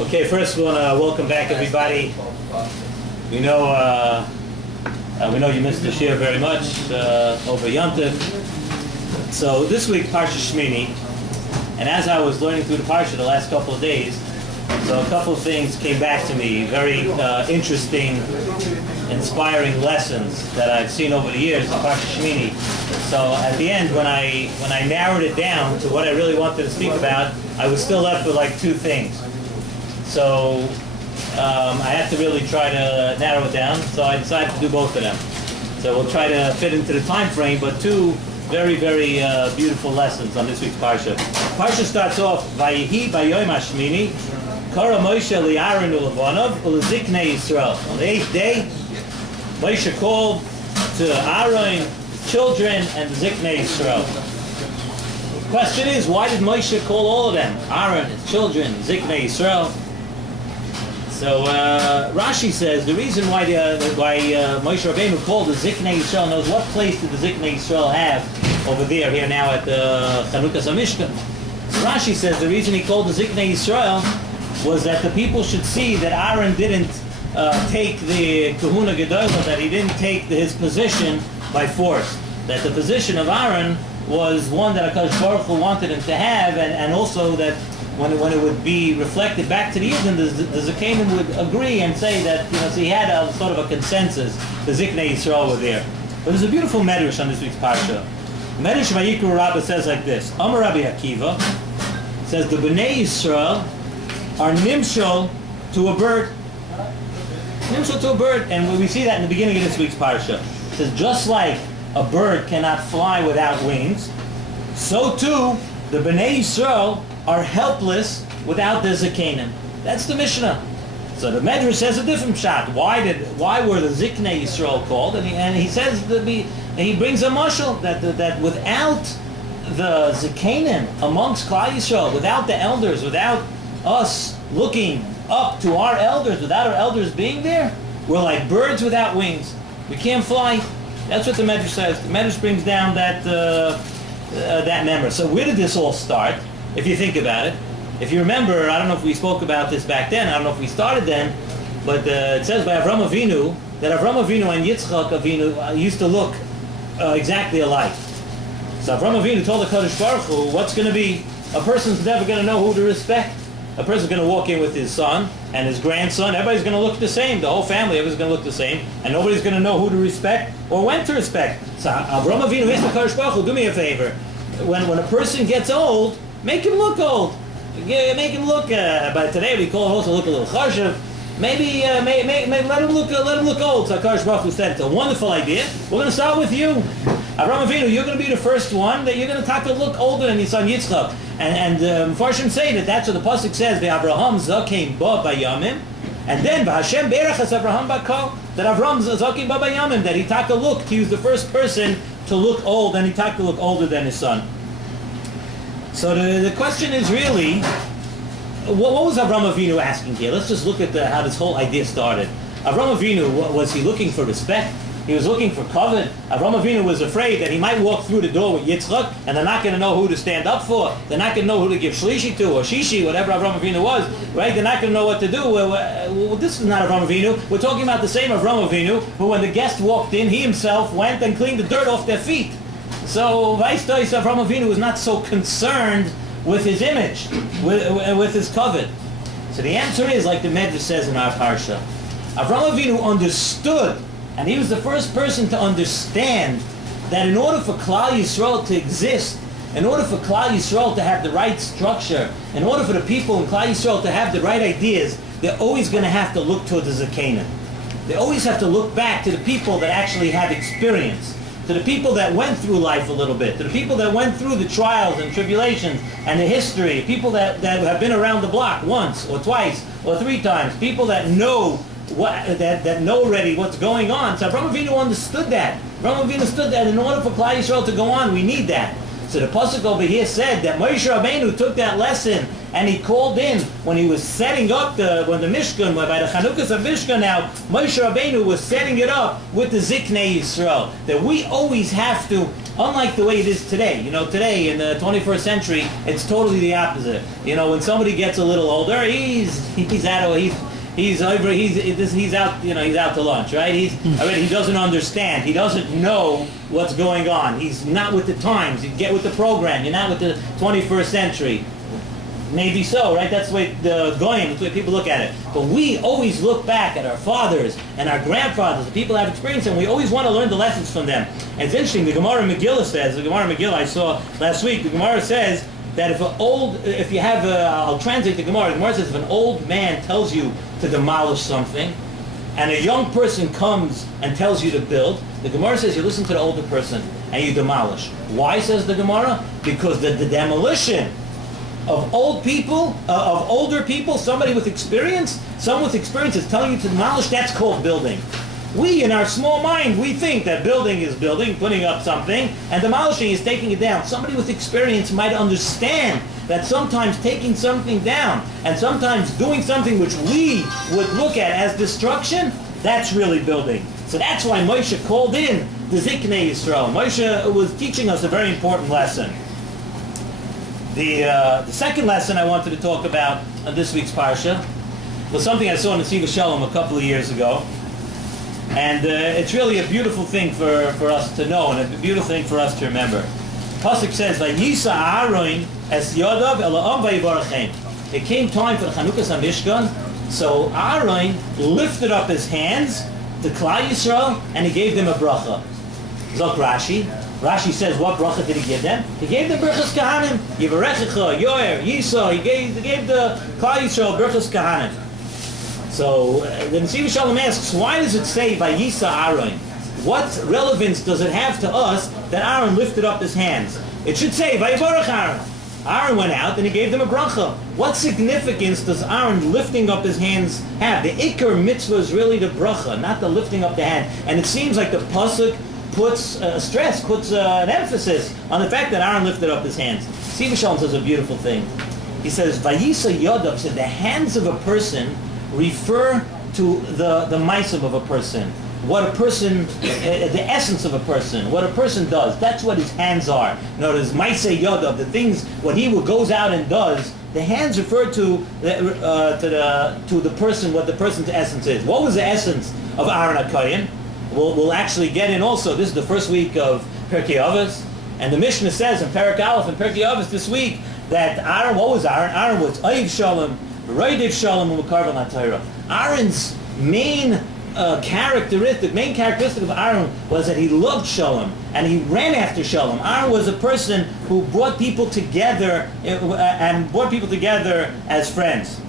Okay, first we want to welcome back everybody. We know you missed the shir very much over Yontif. So this week Parshas Shmini, and as I was learning through the Parsha the last couple of days, so a couple of things came back to me, very interesting, inspiring lessons that I've seen over the years in Parshas Shmini. So at the end, when I narrowed it down to what I really wanted to speak about, I was still left with like two things. So I had to really try to narrow it down, so I decided to do both of them. So we'll try to fit into the time frame, but two very, very beautiful lessons on this week's Parsha. Parsha starts off, Vayihi Bayoim HaShmini, Kara Moshe li'Aaron u'Levanov u'Leziknei Yisrael. On the 8th day, Moshe called to Aaron, children, and the Ziknei Yisrael. The question is, why did Moshe call all of them? Aaron, his children, Ziknei Yisrael. So Rashi says the reason why Moshe Rabbeinu called the Ziknei Yisrael, knows what place did the Ziknei Yisrael have over there, here now at the Chanukas HaMishkan. Rashi says the reason he called the Ziknei Yisrael was that the people should see that Aaron didn't take the Kahuna Gedolah, that he didn't take his position by force. That the position of Aaron was one that HaKadosh Baruch Hu wanted him to have, and also that when it would be reflected back to the Yidden, the Zakanim would agree and say that, so he had a sort of a consensus, the Ziknei Yisrael were there. But there's a beautiful medrash on this week's Parsha. Medrash Vayikru Rabbah says like this, Amar Rabbi Akiva says the Bnei Yisrael are nimshol to a bird. Nimshol to a bird, and we see that in the beginning of this week's Parsha. It says just like a bird cannot fly without wings, so too the Bnei Yisrael are helpless without the Zakanim. That's the Mishnah. So the Medrash says a different shot. Why were the Ziknei Yisrael called? And he says that he brings a mashal that without the Zakanim amongst Klal Yisrael, without the elders, without us looking up to our elders, without our elders being there, we're like birds without wings. We can't fly. That's what the Medrash says. The Medrash brings down that member. So where did this all start? If you think about it, if you remember, I don't know if we spoke about this back then, I don't know if we started then, but it says by Avram Avinu that Avram Avinu and Yitzchak Avinu used to look exactly alike. So Avram Avinu told the Kadosh Baruch Hu, what's going to be, a person's never going to know who to respect. A person's going to walk in with his son and his grandson, everybody's going to look the same, the whole family, everybody's going to look the same, and nobody's going to know who to respect or when to respect. So Avram Avinu asked the Kadosh Baruch Hu, do me a favor, when a person gets old, make him look old. Make him look. But today we call him also look a little chashav. Maybe let him look old. So Akash Baruch Hu said it's a wonderful idea. We're going to start with you, Avraham Avinu. You're going to be the first one that you're going to look older than your son Yitzchak. And Mepharshim say that's what the pasuk says. Avraham zakein ba bayamim, and then Hashem berachas Avraham bakal, that Avraham zakein ba bayamim, that he looked. He was the first person to look old, and he look older than his son. So the question is really, what was Avram Avinu asking here? Let's just look at how this whole idea started. Avram Avinu, was he looking for respect? He was looking for covet. Avram Avinu was afraid that he might walk through the door with Yitzchak and they're not going to know who to stand up for. They're not going to know who to give shlishi to or shishi, whatever Avram Avinu was, right? They're not going to know what to do. Well, this is not Avram Avinu. We're talking about the same Avram Avinu who, when the guest walked in, he himself went and cleaned the dirt off their feet. So Vaistais Avram Avinu was not so concerned with his image, with his covet. So the answer is, like the Medrash says in our Parsha, Avram Avinu understood, and he was the first person to understand, that in order for Klal Yisrael to exist, in order for Klal Yisrael to have the right structure, in order for the people in Klal Yisrael to have the right ideas, they're always going to have to look toward the Zakanim. They always have to look back to the people that actually have experience, to the people that went through life a little bit, to the people that went through the trials and tribulations and the history, people that have been around the block once or twice or three times, people that know that know already what's going on. So Avraham Avinu understood that. Avraham Avinu understood that in order for Klal Yisrael to go on, we need that. So the pasuk over here said that Moshe Rabbeinu took that lesson and he called in when he was setting up the Mishkan, by the Chanukas of Mishkan now, Moshe Rabbeinu was setting it up with the Ziknei Yisrael. That we always have to Unlike the way it is today. Today in the 21st century, it's totally the opposite. When somebody gets a little older, he's out to lunch, right? He doesn't understand. He doesn't know what's going on. He's not with the times. You get with the program. You're not with the 21st century. Maybe so, right? That's the way that's the way people look at it. But we always look back at our fathers and our grandfathers, the people that have experience, and we always want to learn the lessons from them. And it's interesting, the Gemara Megillah says, the Gemara Megillah I saw last week, the Gemara says that I'll translate the Gemara says if an old man tells you to demolish something, and a young person comes and tells you to build, the Gemara says you listen to the older person and you demolish. Why, says the Gemara? Because the demolition of older people, somebody with experience, someone with experience is telling you to demolish, that's called building. We, in our small mind, we think that building is building, putting up something, and demolishing is taking it down. Somebody with experience might understand that sometimes taking something down and sometimes doing something which we would look at as destruction, that's really building. So that's why Moshe called in the Ziknei Yisrael. Moshe was teaching us a very important lesson. The second lesson I wanted to talk about on this week's Parsha was something I saw in the Siva Shalom a couple of years ago. And it's really a beautiful thing for us to know and a beautiful thing for us to remember. Pasuk says, "Vayisa Aaron es Yodav Ela'am Vayivarachem." It came time for the Chanukas HaMishkan, so Aaron lifted up his hands to Klal Yisrael and he gave them a bracha. Zok Rashi. Rashi says, what bracha did he give them? He gave them Birchas Kahanim. Yivarechecha, Yoer, Yisa. He gave the Klal Yisrael Birchas Kahanim. So the Nesiv Shalom asks, why does it say Vayisa Aaron? What relevance does it have to us that Aaron lifted up his hands? It should say Vayivarach Aaron. Aaron went out and he gave them a bracha. What significance does Aaron lifting up his hands have? The Iker mitzvah is really the bracha, not the lifting up the hand. And it seems like the pasuk puts an emphasis on the fact that Aaron lifted up his hands. Siva Shalom says a beautiful thing. He says, Vayisa Yodav, said the hands of a person refer to the maisim of a person. What a person, the essence of a person, what a person does. That's what his hands are. In other words, Maisei Yodav, the things, what he goes out and does, the hands refer to the person, what the person's essence is. What was the essence of Aaron HaKohen? We'll actually get in also. This is the first week of Pirkei Avos, and the Mishnah says in Perek Aleph and Pirkei Avos this week that Aaron, what was Aaron? Aaron was Oiv Shalom, Roidev Shalom, and Mekarvel HaTorah. Aaron's main characteristic of Aaron was that he loved Shalom and he ran after Shalom. Aaron was a person who brought people together as friends.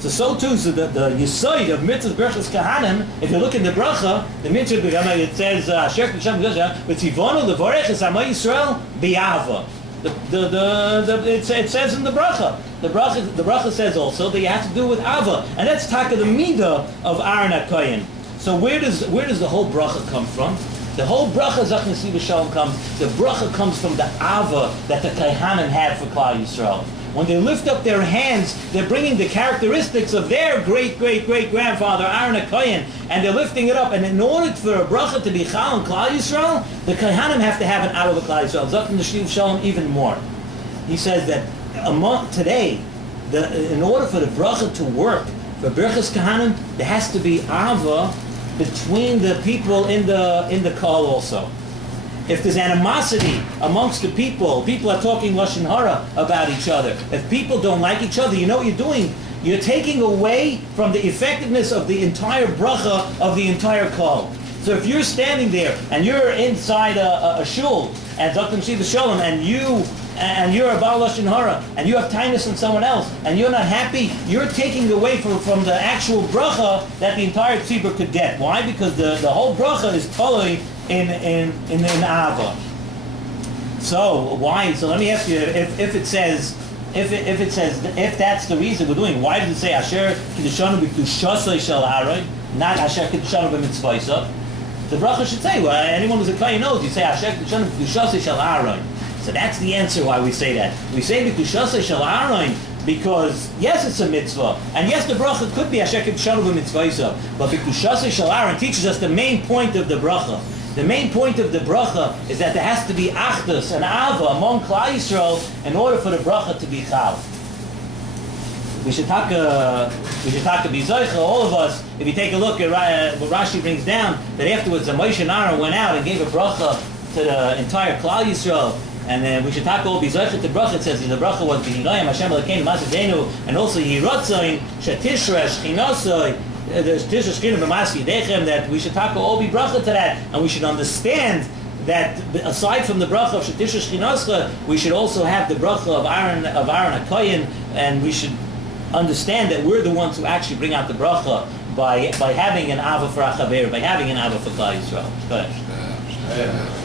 So too, the Yisoid of Mitzvah Berachos Kahanim, if you look in the bracha, the Mitzvah, it says, V'tzivonu levorech es Amay Yisrael b'yahava. It says in the bracha. The bracha says also that you have to do with Ava. And that's taka the midah of Aaron HaKohen. So where does the whole bracha come from? The whole bracha Zach Nesiv Shalom comes. The bracha comes from the Ava that the Kohanim had for Klal Yisrael. When they lift up their hands, they're bringing the characteristics of their great-great-great-grandfather, Aaron HaKohen, and they're lifting it up. And in order for a bracha to be chal in Klal Yisrael, the Kohanim have to have an out of the Klal Yisrael. Zok Nesiv Shalom even more. He says that today, in order for the bracha to work, for Birchas Kahanim, there has to be ava between the people in the call also. If there's animosity amongst the people are talking Lashon Hara about each other. If people don't like each other, you know what you're doing? You're taking away from the effectiveness of the entire bracha of the entire call. So if you're standing there and you're inside a shul and Dr. Nesiv Shalom and you're a Baal Lashon Hara and you have kindness on someone else and you're not happy, you're taking away from the actual bracha that the entire tzibur could get. Why? Because the whole bracha is totally in Ava. So why? So let me ask you, if that's the reason we're doing, why does it say Asher Kiddushanu b'Kedushasei Shel Aaron, not Asher Kiddushanu b'Mitzvaysav? The bracha should say, well, anyone who's a Kohen knows, you say Asher Kiddushanu b'Kedushasei Shel Aaron. So that's the answer why we say that. We say b'Kedushasei Shel Aaron because yes, it's a mitzvah, and yes, the bracha could be Asher Kiddushanu b'Mitzvaysav, but b'Kedushasei Shel Aaron teaches us the main point of the bracha. The main point of the bracha is that there has to be achdus and ava among Klal Yisrael in order for the bracha to be chal. We should talk bizoicha, all of us. If you take a look at what Rashi brings down, that afterwards the Moshe and Aaron went out and gave a bracha to the entire Klal Yisrael. And then we should talk all bizoicha to bracha. It says the bracha was b'hinayim Hashem Elokeinu Masidenu, and also Yirotzoin Shetishra Shchinosoi. There's Tishra Shchina B'Mas Yidechem, that we should talk all be bracha to that, and we should understand that aside from the bracha of Shetishra Shchinoscha, we should also have the bracha of Aaron HaKoyin, and we should understand that we're the ones who actually bring out the bracha by having an ava for Achaver, by having an ava for Klal Yisrael. Go ahead.